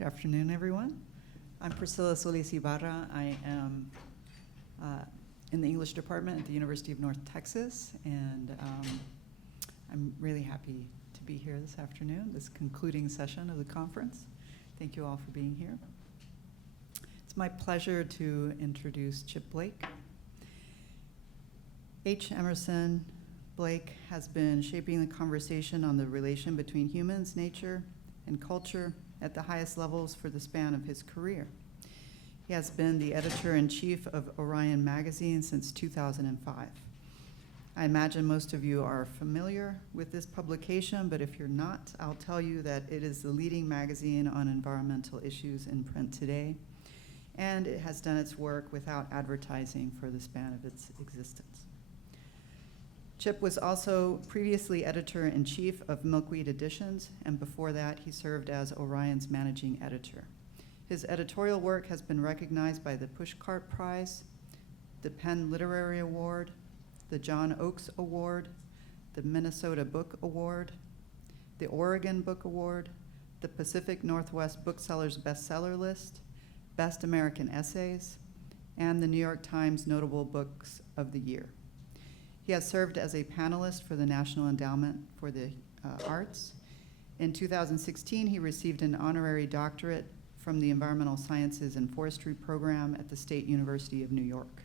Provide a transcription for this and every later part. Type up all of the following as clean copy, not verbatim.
Good afternoon, everyone. I'm Priscilla Solis Ibarra. I am in the English department at the University of North Texas, and I'm really happy to be here this afternoon, this concluding session of the conference. Thank you all for being here. It's my pleasure to introduce Chip Blake. H. Emerson Blake has been shaping the conversation on the relation between humans, nature, and culture at the highest levels for the span of his career. He has been the editor-in-chief of Orion magazine since 2005. I imagine most of you are familiar with this publication, but if you're not, I'll tell you that it is the leading magazine on environmental issues in print today, and it has done its work without advertising for the span of its existence. Chip was also previously editor-in-chief of Milkweed Editions, and before that, he served as Orion's managing editor. His editorial work has been recognized by the Pushcart Prize, the Penn Literary Award, the John Oakes Award, the Minnesota Book Award, the Oregon Book Award, the Pacific Northwest Booksellers Bestseller List, Best American Essays, and the New York Times Notable Books of the Year. He has served as a panelist for the National Endowment for the Arts. In 2016, he received an honorary doctorate from the Environmental Sciences and Forestry program at the State University of New York.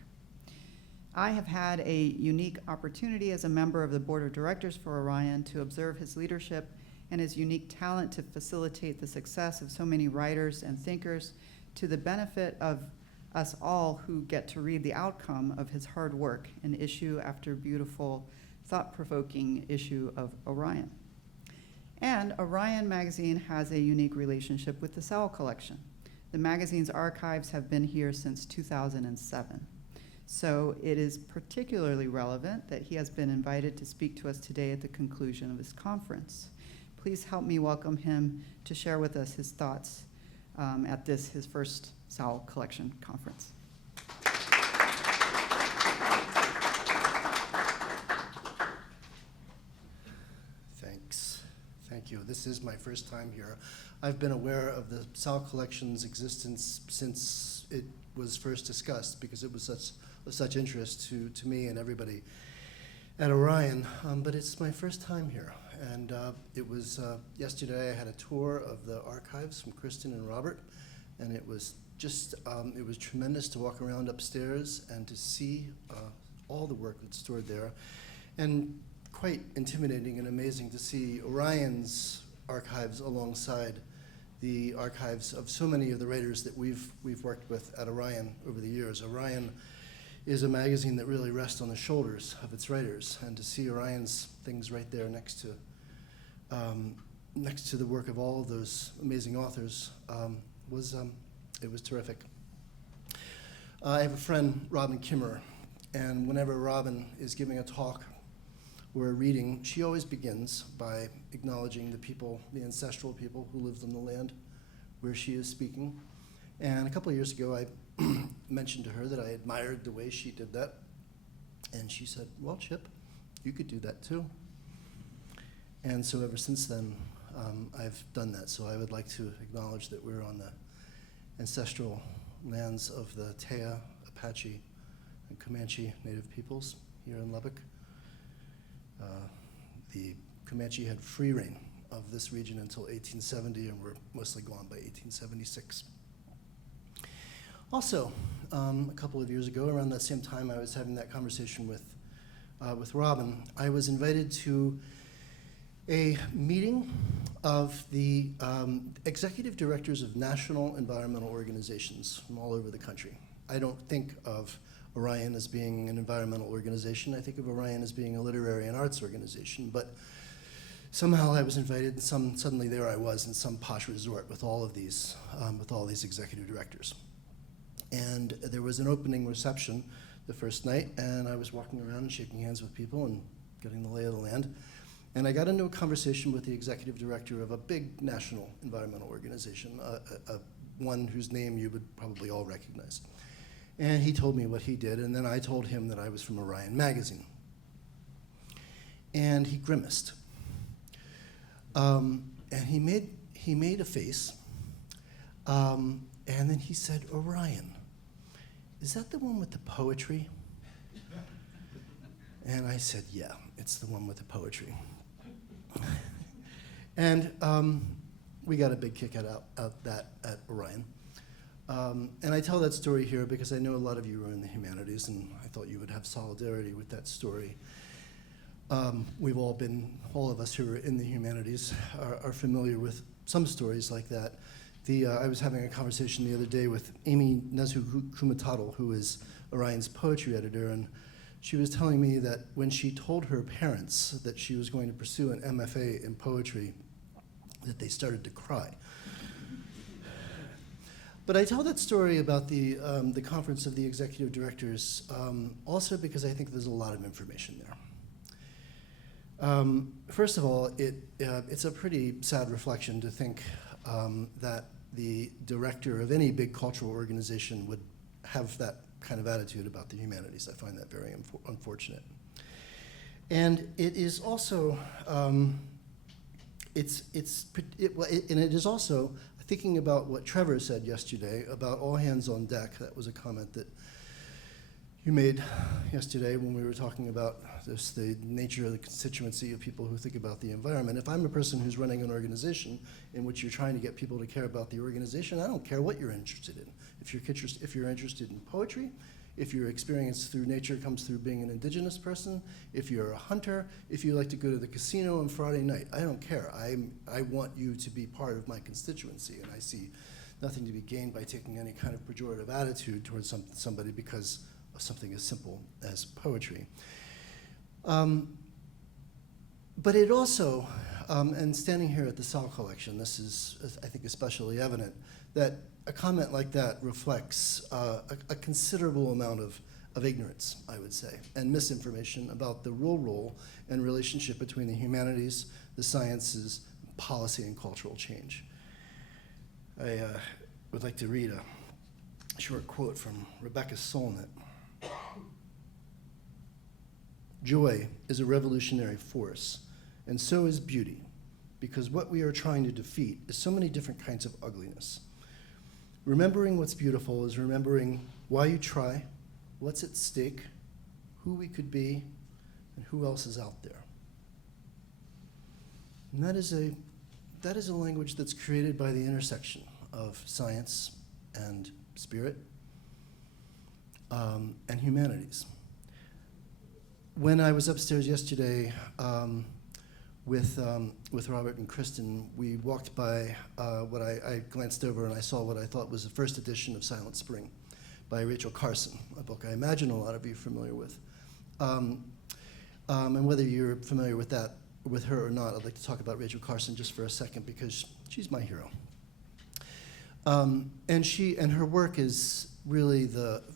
I have had a unique opportunity as a member of the board of directors for Orion to observe his leadership and his unique talent to facilitate the success of so many writers and thinkers to the benefit of us all who get to read the outcome of his hard work in issue after beautiful, thought-provoking issue of Orion. And Orion magazine has a unique relationship with the Sowell collection. The magazine's archives have been here since 2007. So it is particularly relevant that he has been invited to speak to us today at the conclusion of his conference. Please help me welcome him to share with us his thoughts at this, his first Sowell Collection Conference. Thanks. Thank you. This is my first time here. I've been aware of the Sowell Collection's existence since it was first discussed because it was of such interest to me and everybody at Orion, but it's my first time here. And it was yesterday I had a tour of the archives from Kristen and Robert, and it was just, it was tremendous to walk around upstairs and to see all the work that's stored there, and quite intimidating and amazing to see Orion's archives alongside the archives of so many of the writers that we've worked with at Orion over the years. Orion is a magazine that really rests on the shoulders of its writers, and to see Orion's things right there next to the work of all of those amazing authors it was terrific. I have a friend, Robin Kimmer, and whenever Robin is giving a talk or a reading, she always begins by acknowledging the people, the ancestral people who lived on the land where she is speaking. And a couple of years ago, I mentioned to her that I admired the way she did that. And she said, well, Chip, you could do that too. And so ever since then, I've done that. So I would like to acknowledge that we're on the ancestral lands of the Teya, Apache, and Comanche Native peoples here in Lubbock. The Comanche had free reign of this region until 1870, and were mostly gone by 1876. Also, a couple of years ago, around that same time I was having that conversation with Robin, I was invited to a meeting of the executive directors of national environmental organizations from all over the country. I don't think of Orion as being an environmental organization. I think of Orion as being a literary and arts organization, but somehow I was invited, and suddenly there I was in some posh resort with all these executive directors. And there was an opening reception the first night, and I was walking around and shaking hands with people and getting the lay of the land. And I got into a conversation with the executive director of a big national environmental organization, one whose name you would probably all recognize. And he told me what he did, and then I told him that I was from Orion magazine. And he grimaced. And he made a face And then he said, Orion, is that the one with the poetry? And I said, yeah, it's the one with the poetry. And we got a big kick out that at Orion. And I tell that story here because I know a lot of you are in the humanities, and I thought you would have solidarity with that story. We've all of us who are in the humanities are familiar with some stories like that. I was having a conversation the other day with Amy Nezu-Kumatadl, who is Orion's poetry editor, and she was telling me that when she told her parents that she was going to pursue an MFA in poetry, that they started to cry. But I tell that story about the conference of the executive directors also because I think there's a lot of information there. First of all, it's a pretty sad reflection to think that the director of any big cultural organization would have that kind of attitude about the humanities. I find that very unfortunate. And it is also, it is also thinking about what Trevor said yesterday about all hands on deck. That was a comment that you made yesterday when we were talking about the nature of the constituency of people who think about the environment. If I'm a person who's running an organization in which you're trying to get people to care about the organization, I don't care what you're interested in. If you're interested in poetry, if your experience through nature comes through being an indigenous person, if you're a hunter, if you like to go to the casino on Friday night, I don't care. I want you to be part of my constituency, and I see nothing to be gained by taking any kind of pejorative attitude towards somebody because of something as simple as poetry. But it also, and standing here at the Sowell collection, this is, I think, especially evident, that a comment like that reflects a considerable amount of ignorance, I would say, and misinformation about the real role and relationship between the humanities, the sciences, policy, and cultural change. I would like to read a short quote from Rebecca Solnit. Joy is a revolutionary force, and so is beauty, because what we are trying to defeat is so many different kinds of ugliness. Remembering what's beautiful is remembering why you try, what's at stake, who we could be, and who else is out there. And that is a language that's created by the intersection of science and spirit and humanities. When I was upstairs yesterday with Robert and Kristen, we walked by what I glanced over and I saw what I thought was the first edition of Silent Spring by Rachel Carson, a book I imagine a lot of you are familiar with. And whether you're familiar with that, with her or not, I'd like to talk about Rachel Carson just for a second because she's my hero. And her work is really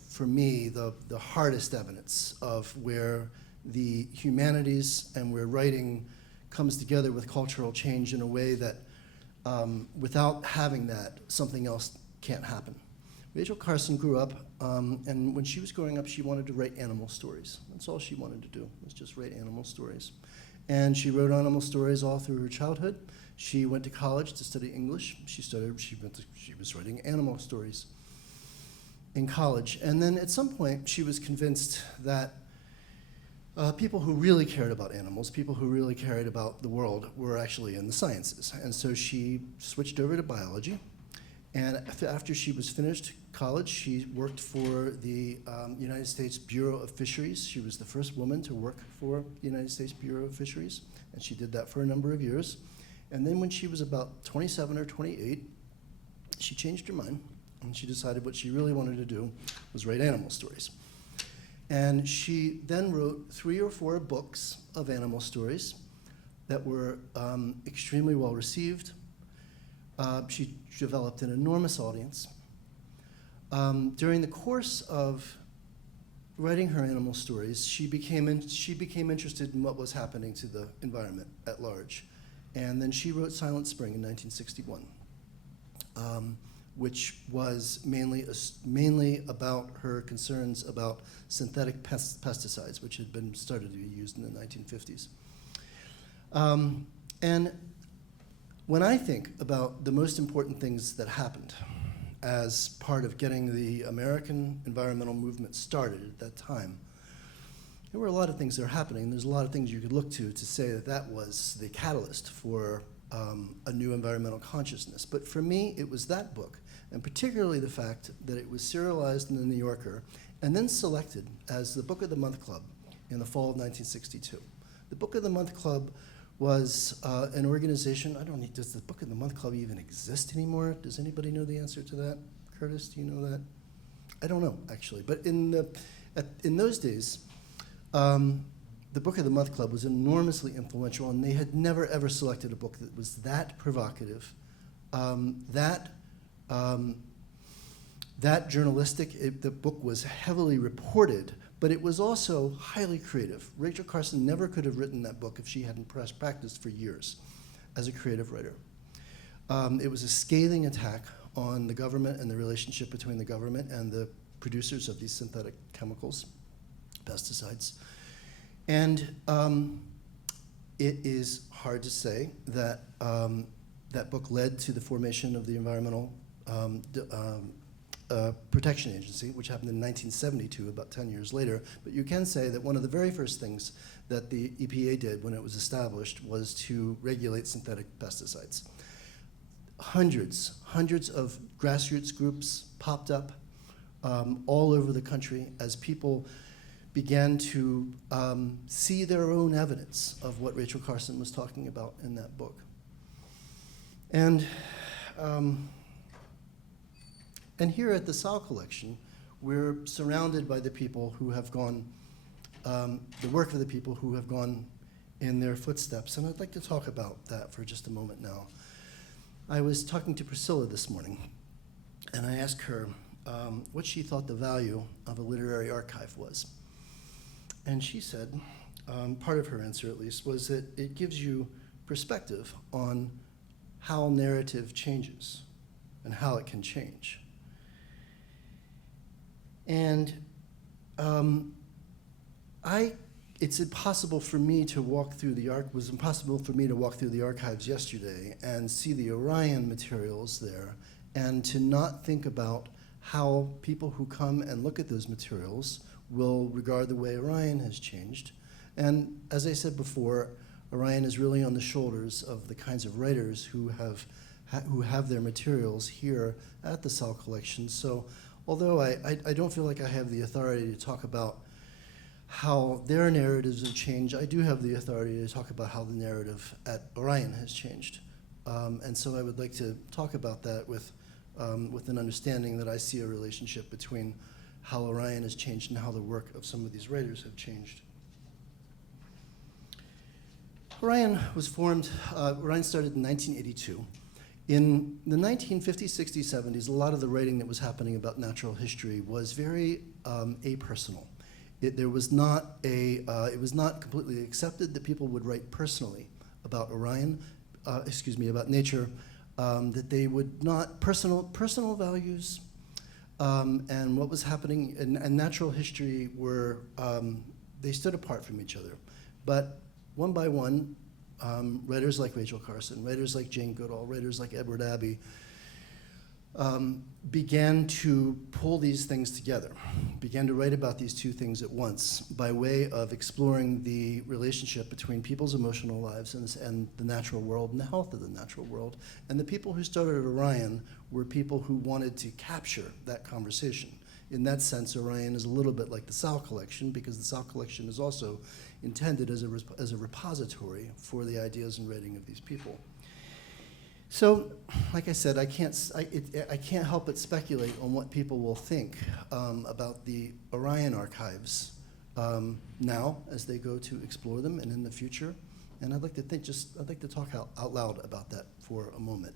for me, the hardest evidence of where the humanities and where writing comes together with cultural change in a way that without having that, something else can't happen. Rachel Carson grew up, and when she was growing up, she wanted to write animal stories. That's all she wanted to do, was just write animal stories. And she wrote animal stories all through her childhood. She went to college to study English. She was writing animal stories in college. And then at some point, she was convinced that people who really cared about animals, people who really cared about the world, were actually in the sciences. And so she switched over to biology. And after she was finished college, she worked for the United States Bureau of Fisheries. She was the first woman to work for the United States Bureau of Fisheries, and she did that for a number of years. And then when she was about 27 or 28, she changed her mind, and she decided what she really wanted to do was write animal stories. And she then wrote 3 or 4 books of animal stories that were extremely well received. She developed an enormous audience. During the course of writing her animal stories, she became interested in what was happening to the environment at large. And then she wrote Silent Spring in 1961, which was mainly about her concerns about synthetic pesticides, which had been started to be used in the 1950s. And when I think about the most important things that happened as part of getting the American environmental movement started at that time, there were a lot of things that were happening. There's a lot of things you could look to say that that was the catalyst for a new environmental consciousness. But for me, it was that book, and particularly the fact that it was serialized in the New Yorker and then selected as the Book of the Month Club in the fall of 1962. The Book of the Month Club was an organization, does the Book of the Month Club even exist anymore? Does anybody know the answer to that? Curtis, do you know that? I don't know, actually. But in those days, the Book of the Month Club was enormously influential, and they had never, ever selected a book that was that provocative, that journalistic. The book was heavily reported, but it was also highly creative. Rachel Carson never could have written that book if she hadn't practiced for years as a creative writer. It was a scathing attack on the government and the relationship between the government and the producers of these synthetic chemicals, pesticides. And it is hard to say that that book led to the formation of the Environmental Protection Agency, which happened in 1972, about 10 years later. But you can say that one of the very first things that the EPA did when it was established was to regulate synthetic pesticides. Hundreds of grassroots groups popped up all over the country as people began to see their own evidence of what Rachel Carson was talking about in that book. And here at the Sowell Collection, we're surrounded by the people who have gone, the work of the people who have gone in their footsteps. And I'd like to talk about that for just a moment now. I was talking to Priscilla this morning, and I asked her what she thought the value of a literary archive was. And she said, part of her answer at least, was that it gives you perspective on how narrative changes and how it can change. And it's impossible for me to walk through was impossible for me to walk through the archives yesterday and see the Orion materials there and to not think about how people who come and look at those materials will regard the way Orion has changed. And as I said before, Orion is really on the shoulders of the kinds of writers who have their materials here at the Sowell Collection. So although I don't feel like I have the authority to talk about how their narratives have changed, I do have the authority to talk about how the narrative at Orion has changed. And so I would like to talk about that with an understanding that I see a relationship between how Orion has changed and how the work of some of these writers have changed. Orion was formed, Orion started in 1982. In the 1950s, 60s, 70s, a lot of the writing that was happening about natural history was very apersonal. It was not completely accepted that people would write personally about about nature, that they would not, personal values, and what was happening in natural history were, they stood apart from each other. But one by one, writers like Rachel Carson, writers like Jane Goodall, writers like Edward Abbey, began to pull these things together, began to write about these two things at once by way of exploring the relationship between people's emotional lives and the natural world and the health of the natural world. And the people who started at Orion were people who wanted to capture that conversation. In that sense, Orion is a little bit like the Sowell Collection, because the Sowell Collection is also intended as a repository for the ideas and writing of these people. So, like I said, I can't help but speculate on what people will think about the Orion archives now as they go to explore them and in the future. And I'd like to talk out loud about that for a moment.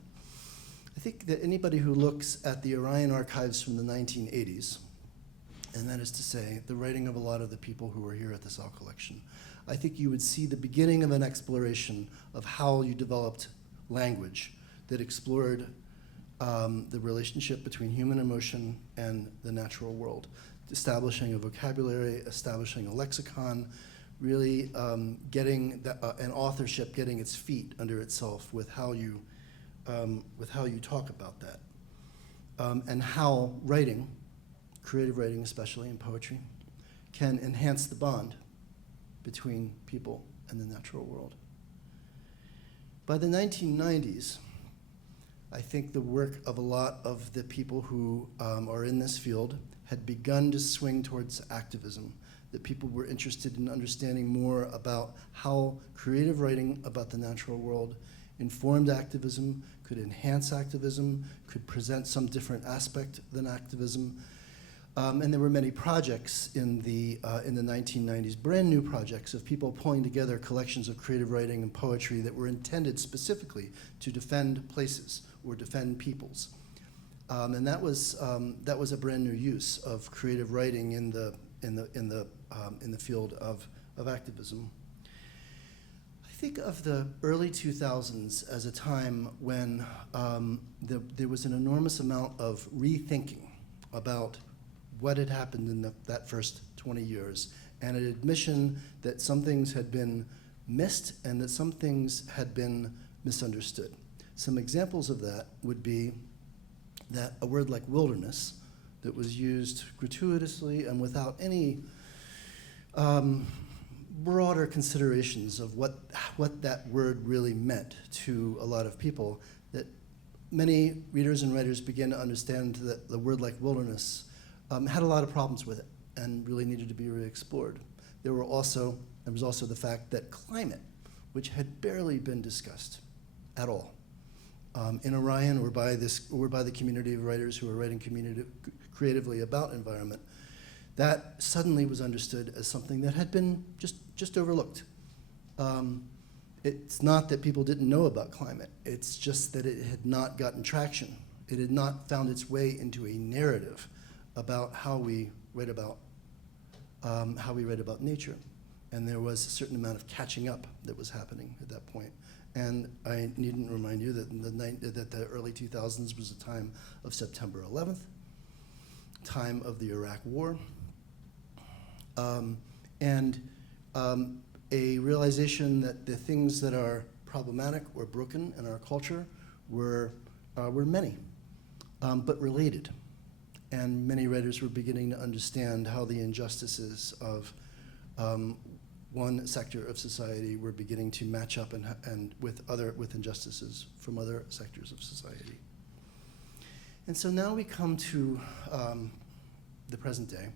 I think that anybody who looks at the Orion archives from the 1980s, and that is to say, the writing of a lot of the people who were here at the Sowell Collection, I think you would see the beginning of an exploration of how you developed language that explored the relationship between human emotion and the natural world, establishing a vocabulary, establishing a lexicon, really getting an authorship getting its feet under itself with how you talk about that. and how writing, creative writing especially, and poetry, can enhance the bond between people and the natural world. By the 1990s, I think the work of a lot of the people who are in this field had begun to swing towards activism, that people were interested in understanding more about how creative writing about the natural world informed activism, could enhance activism, could present some different aspect than activism. And there were many projects in the 1990s, brand new projects of people pulling together collections of creative writing and poetry that were intended specifically to defend places or defend peoples. And that was a brand new use of creative writing in the field of activism. I think of the early 2000s as a time when there was an enormous amount of rethinking about what had happened in that first 20 years, and an admission that some things had been missed and that some things had been misunderstood. Some examples of that would be that a word like wilderness that was used gratuitously and without any broader considerations of what that word really meant to a lot of people, that many readers and writers began to understand that the word like wilderness had a lot of problems with it and really needed to be re-explored. There was also the fact that climate, which had barely been discussed at all in Orion or by the community of writers who were writing creatively about environment, that suddenly was understood as something that had been just overlooked. It's not that people didn't know about climate, it's just that it had not gotten traction. It had not found its way into a narrative about how we write about nature. And there was a certain amount of catching up that was happening at that point. And I needn't remind you that the early 2000s was a time of September 11th, time of the Iraq War, and a realization that the things that are problematic or broken in our culture were many, but related. And many writers were beginning to understand how the injustices of one sector of society were beginning to match up and with injustices from other sectors of society. And so now we come to the present day,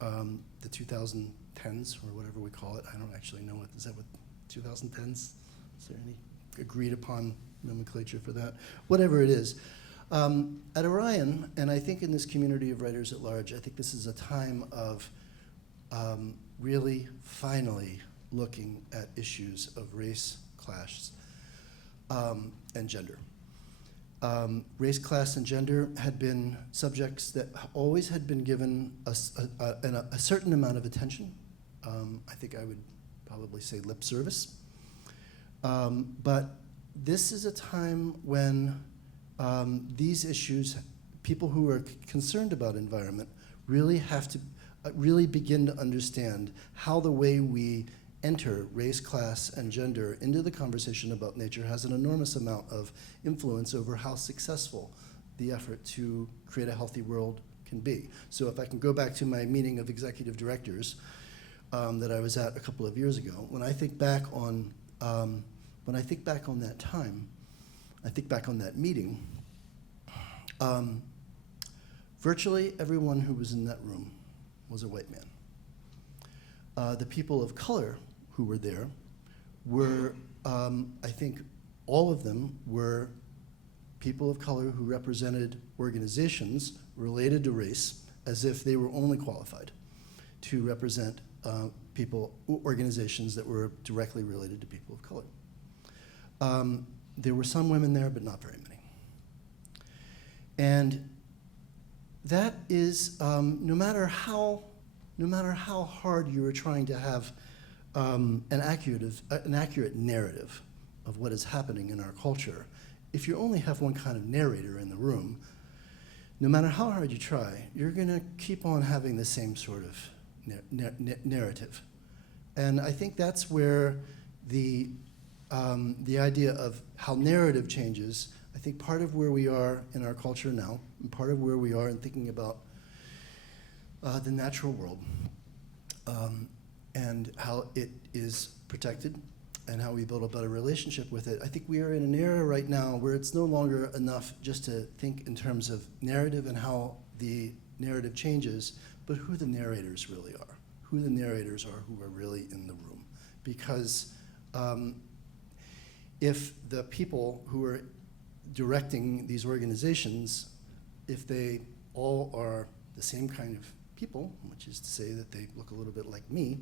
the 2010s or whatever we call it. I don't actually know is that what 2010s? Is there any agreed upon nomenclature for that? Whatever it is. At Orion, and I think in this community of writers at large, I think this is a time of really finally looking at issues of race, class, and gender. Race, class, and gender had been subjects that always had been given a certain amount of attention. I think I would probably say lip service. But this is a time when these issues, people who are concerned about environment, really have to really begin to understand how the way we enter race, class, and gender into the conversation about nature has an enormous amount of influence over how successful the effort to create a healthy world can be. So if I can go back to my meeting of executive directors that I was at a couple of years ago, when I think back on that time, I think back on that meeting, virtually everyone who was in that room was a white man. The people of color who were there were, I think all of them were people of color who represented organizations related to race as if they were only qualified to represent organizations that were directly related to people of color. There were some women there, but not very many. And that is, no matter how hard you are trying to have an accurate narrative of what is happening in our culture, if you only have one kind of narrator in the room, no matter how hard you try, you're going to keep on having the same sort of narrative. And I think that's where the idea of how narrative changes, I think part of where we are in our culture now, part of where we are in thinking about the natural world, and how it is protected and how we build a better relationship with it. I think we are in an era right now where it's no longer enough just to think in terms of narrative and how the narrative changes, but who the narrators really are, who the narrators are who are really in the room. Because if the people who are directing these organizations, if they all are the same kind of people, which is to say that they look a little bit like me,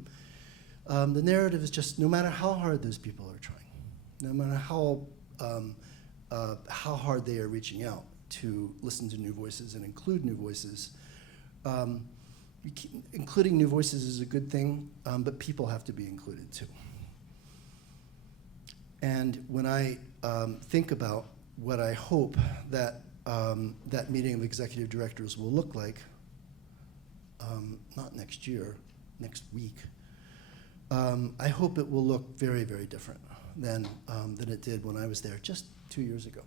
the narrative is just, no matter how hard those people are trying, no matter how hard they are reaching out to listen to new voices and include new voices, including new voices is a good thing, but people have to be included too. And when I think about what I hope that that meeting of executive directors will look like, not next year, next week, I hope it will look very, very different than it did when I was there just 2 years ago.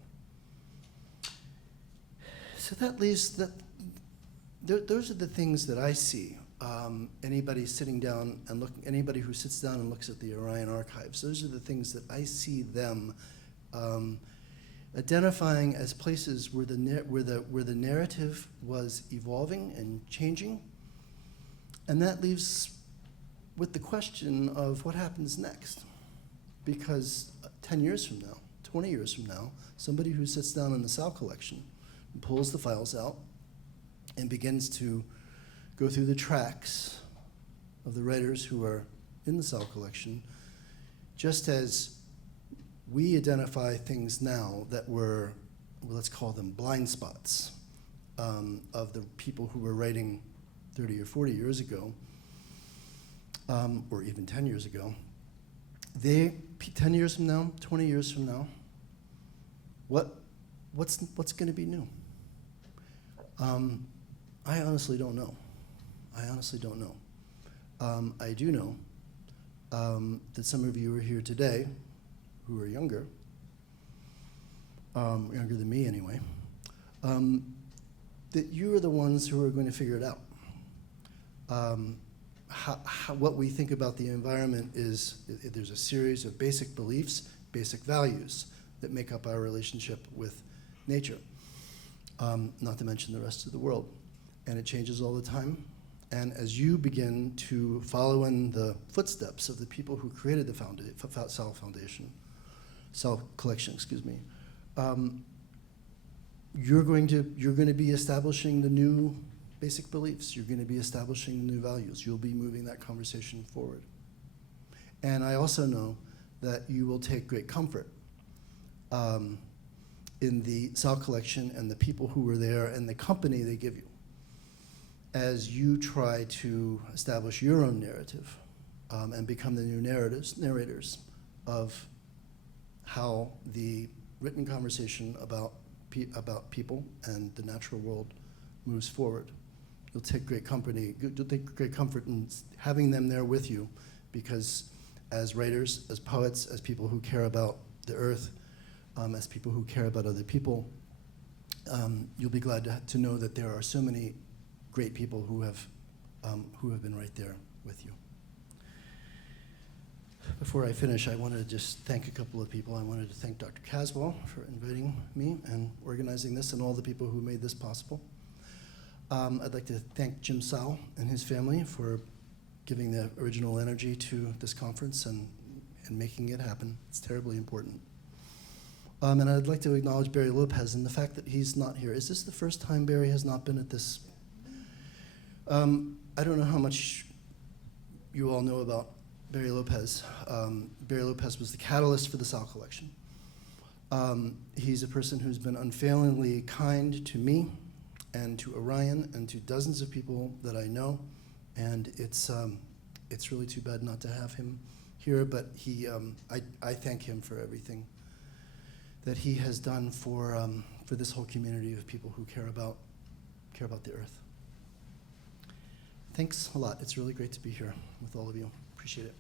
So that leaves those are the things that I see. Anybody sitting down and anybody who sits down and looks at the Orion archives, those are the things that I see them identifying as places where the narrative was evolving and changing, and that leaves with the question of what happens next. Because 10 years from now, 20 years from now, somebody who sits down in the Sowell collection and pulls the files out and begins to go through the tracks of the writers who are in the Sowell collection, just as we identify things now that were, well, let's call them blind spots, of the people who were writing 30 or 40 years ago, or even 10 years ago. 10 years from now, 20 years from now, what's going to be new? I honestly don't know. I honestly don't know. I do know that some of you are here today who are younger than me anyway, that you are the ones who are going to figure it out. What we think about the environment is there's a series of basic beliefs, basic values that make up our relationship with nature, not to mention the rest of the world. And it changes all the time. And as you begin to follow in the footsteps of the people who created the Sowell collection, you're going to be establishing the new basic beliefs. You're going to be establishing new values. You'll be moving that conversation forward. And I also know that you will take great comfort in the Sowell collection and the people who were there and the company they give you as you try to establish your own narrative and become the new narrators of how the written conversation about people and the natural world moves forward. You'll take great comfort in having them there with you, because as writers, as poets, as people who care about the earth, as people who care about other people, you'll be glad to know that there are so many great people who have been right there with you. Before I finish, I wanted to just thank a couple of people. I wanted to thank Dr. Caswell for inviting me and organizing this, and all the people who made this possible. I'd like to thank Jim Sowell and his family for giving the original energy to this conference and making it happen. It's terribly important. And I'd like to acknowledge Barry Lopez and the fact that he's not here. Is this the first time Barry has not been at this? I don't know how much you all know about Barry Lopez. Barry Lopez was the catalyst for the Sowell collection. He's a person who's been unfailingly kind to me and to Orion and to dozens of people that I know, and it's really too bad not to have him here, but I thank him for everything that he has done for this whole community of people who care about the earth. Thanks a lot. It's really great to be here with all of you. Appreciate it.